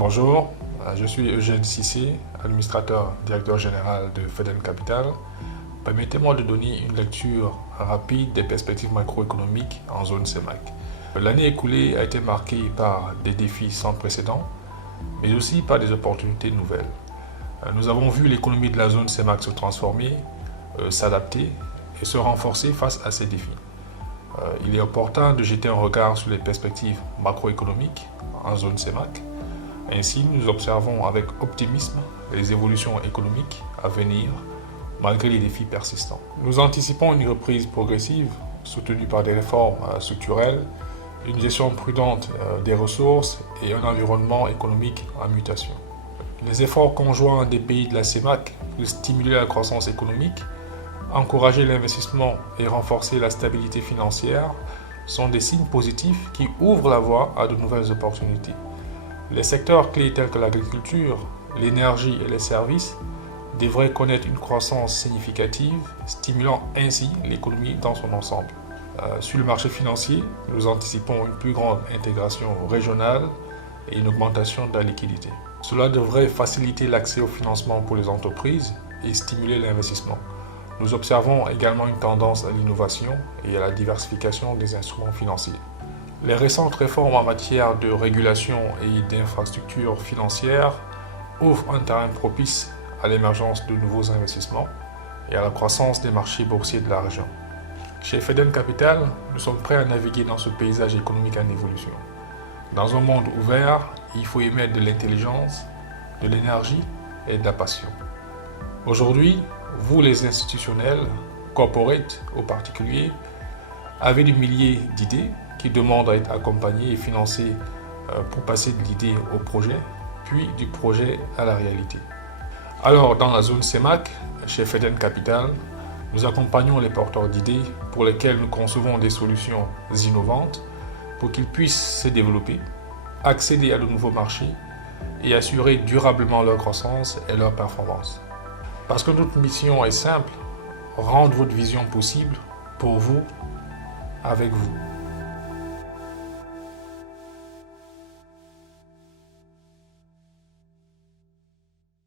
Bonjour, je suis Eugène Cissé, administrateur directeur général de Feden Capital. Permettez-moi de donner une lecture rapide des perspectives macroéconomiques en zone CEMAC. L'année écoulée a été marquée par des défis sans précédent, mais aussi par des opportunités nouvelles. Nous avons vu l'économie de la zone CEMAC se transformer, s'adapter et se renforcer face à ces défis. Il est opportun de jeter un regard sur les perspectives macroéconomiques en zone CEMAC. Ainsi, nous observons avec optimisme les évolutions économiques à venir malgré les défis persistants. Nous anticipons une reprise progressive soutenue par des réformes structurelles, une gestion prudente des ressources et un environnement économique en mutation. Les efforts conjoints des pays de la CEMAC pour stimuler la croissance économique, encourager l'investissement et renforcer la stabilité financière sont des signes positifs qui ouvrent la voie à de nouvelles opportunités. Les secteurs clés tels que l'agriculture, l'énergie et les services devraient connaître une croissance significative, stimulant ainsi l'économie dans son ensemble. Sur le marché financier, nous anticipons une plus grande intégration régionale et une augmentation de la liquidité. Cela devrait faciliter l'accès au financement pour les entreprises et stimuler l'investissement. Nous observons également une tendance à l'innovation et à la diversification des instruments financiers. Les récentes réformes en matière de régulation et d'infrastructures financières ouvrent un terrain propice à l'émergence de nouveaux investissements et à la croissance des marchés boursiers de la région. Chez Feden Capital, nous sommes prêts à naviguer dans ce paysage économique en évolution. Dans un monde ouvert, il faut y mettre de l'intelligence, de l'énergie et de la passion. Aujourd'hui, vous les institutionnels, corporate ou particuliers, avez des milliers d'idées qui demandent à être accompagnées et financées pour passer de l'idée au projet, puis du projet à la réalité. Alors, dans la zone CEMAC, chez Feden Capital, nous accompagnons les porteurs d'idées pour lesquels nous concevons des solutions innovantes pour qu'ils puissent se développer, accéder à de nouveaux marchés et assurer durablement leur croissance et leur performance. Parce que notre mission est simple, rendre votre vision possible pour vous, avec vous.